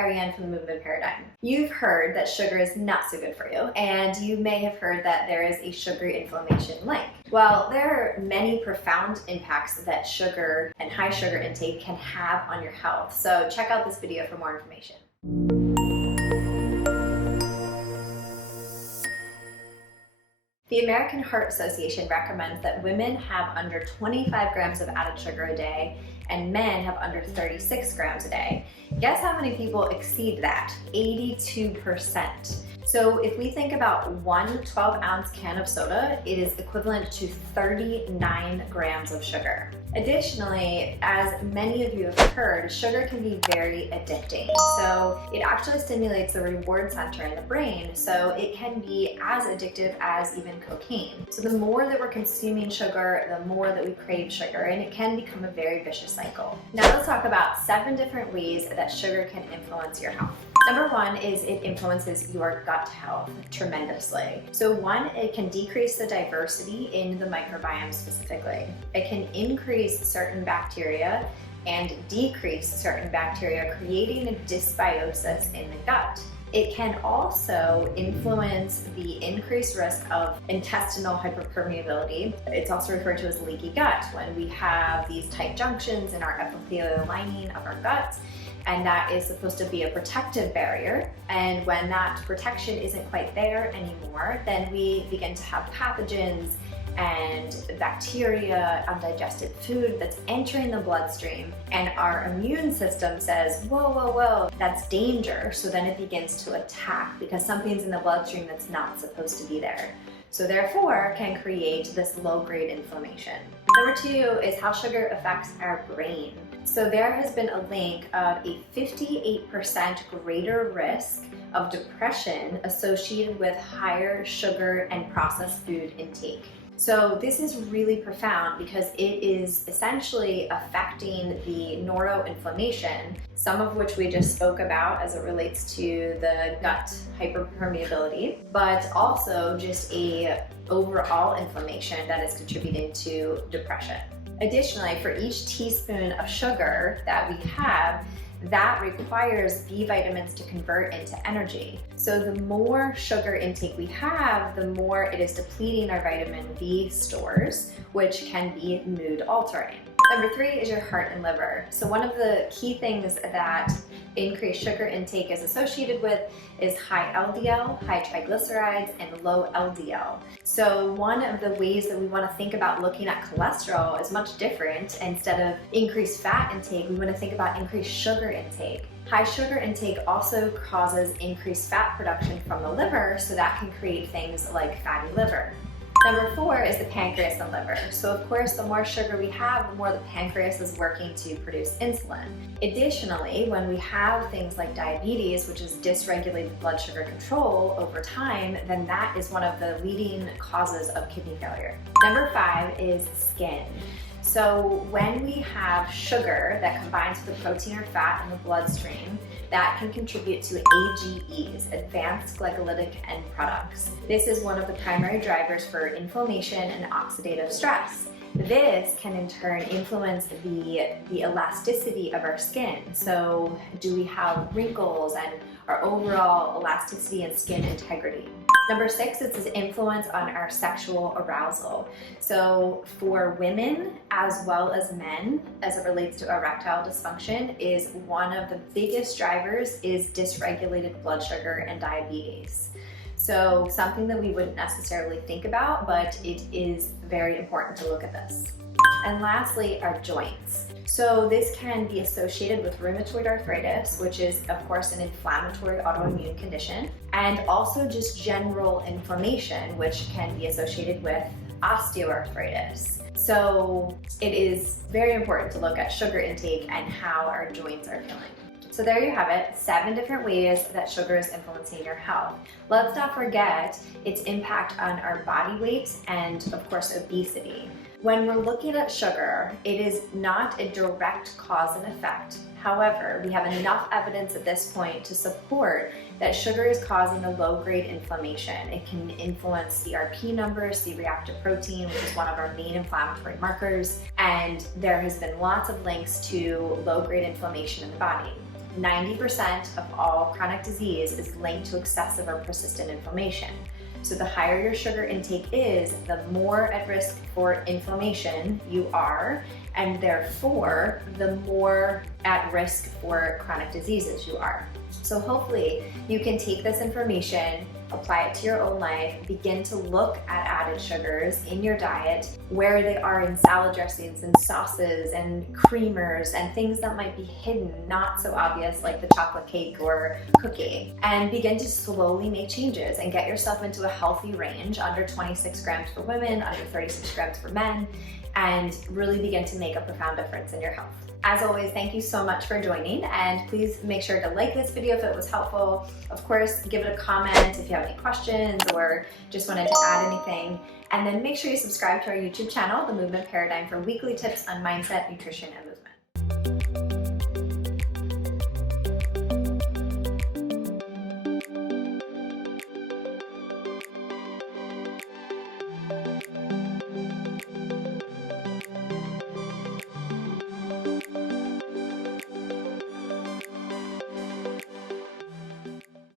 Ariane from the Movement Paradigm. You've heard that sugar is not so good for you, and you may have heard that there is a sugary inflammation link. Well, there are many profound impacts that sugar and high sugar intake can have on your health. So check out this video for more information. The American Heart Association recommends that women have under 25 grams of added sugar a day and men have under 36 grams a day. Guess how many people exceed that? 82%. So if we think about one 12-ounce can of soda, it is equivalent to 39 grams of sugar. Additionally, as many of you have heard, sugar can be very addicting. So it actually stimulates the reward center in the brain, so it can be as addictive as even cocaine. So the more that we're consuming sugar, the more that we crave sugar, and it can become a very vicious cycle. Now let's talk about 7 different ways that sugar can influence your health. Number 1 is it influences your gut health tremendously. So 1, it can decrease the diversity in the microbiome specifically. It can increase certain bacteria and decrease certain bacteria, creating a dysbiosis in the gut. It can also influence the increased risk of intestinal hyperpermeability. It's also referred to as leaky gut, when we have these tight junctions in our epithelial lining of our gut, and that is supposed to be a protective barrier. And when that protection isn't quite there anymore, then we begin to have pathogens and bacteria, undigested food that's entering the bloodstream, and our immune system says, whoa, that's danger. So then it begins to attack because something's in the bloodstream that's not supposed to be there. So therefore can create this low-grade inflammation. Number 2 is how sugar affects our brain. So there has been a link of a 58% greater risk of depression associated with higher sugar and processed food intake. So this is really profound because it is essentially affecting the neuroinflammation, some of which we just spoke about as it relates to the gut hyperpermeability, but also just a overall inflammation that is contributing to depression. Additionally, for each teaspoon of sugar that we have, that requires B vitamins to convert into energy. So the more sugar intake we have, the more it is depleting our vitamin B stores, which can be mood altering. Number 3 is your heart and liver. So one of the key things that increased sugar intake is associated with is high LDL, high triglycerides, and low LDL. So one of the ways that we want to think about looking at cholesterol is much different. Instead of increased fat intake, we want to think about increased sugar intake. High sugar intake also causes increased fat production from the liver, so that can create things like fatty liver. Number 4 is the pancreas and liver. So of course, the more sugar we have, the more the pancreas is working to produce insulin. Additionally, when we have things like diabetes, which is dysregulated blood sugar control over time, then that is one of the leading causes of kidney failure. Number 5 is skin. So when we have sugar that combines with the protein or fat in the bloodstream, that can contribute to AGEs, advanced glycolytic end products. This is one of the primary drivers for inflammation and oxidative stress. This can in turn influence the elasticity of our skin. So do we have wrinkles and our overall elasticity and skin integrity? Number 6 is its influence on our sexual arousal. So for women as well as men, as it relates to erectile dysfunction, is one of the biggest drivers is dysregulated blood sugar and diabetes. So something that we wouldn't necessarily think about, but it is very important to look at this. And lastly, our joints. So this can be associated with rheumatoid arthritis, which is of course an inflammatory autoimmune condition, and also just general inflammation, which can be associated with osteoarthritis. So it is very important to look at sugar intake and how our joints are feeling. So there you have it, 7 different ways that sugar is influencing your health. Let's not forget its impact on our body weight and of course obesity. When we're looking at sugar, it is not a direct cause and effect. However, we have enough evidence at this point to support that sugar is causing a low-grade inflammation. It can influence CRP numbers, C-reactive protein, which is one of our main inflammatory markers, and there has been lots of links to low-grade inflammation in the body. 90% of all chronic disease is linked to excessive or persistent inflammation. So the higher your sugar intake is, the more at risk for inflammation you are, and therefore the more at risk for chronic diseases you are. So hopefully you can take this information, apply it to your own life, begin to look at added sugars in your diet, where they are in salad dressings and sauces and creamers and things that might be hidden, not so obvious like the chocolate cake or cookie, and begin to slowly make changes and get yourself into a healthy range under 26 grams for women, under 36 grams for men, and really begin to make a profound difference in your health. As always, thank you so much for joining, and please make sure to like this video if it was helpful. Of course, give it a comment if you have any questions or just wanted to add anything. And then make sure you subscribe to our YouTube channel, The Movement Paradigm, for weekly tips on mindset, nutrition, and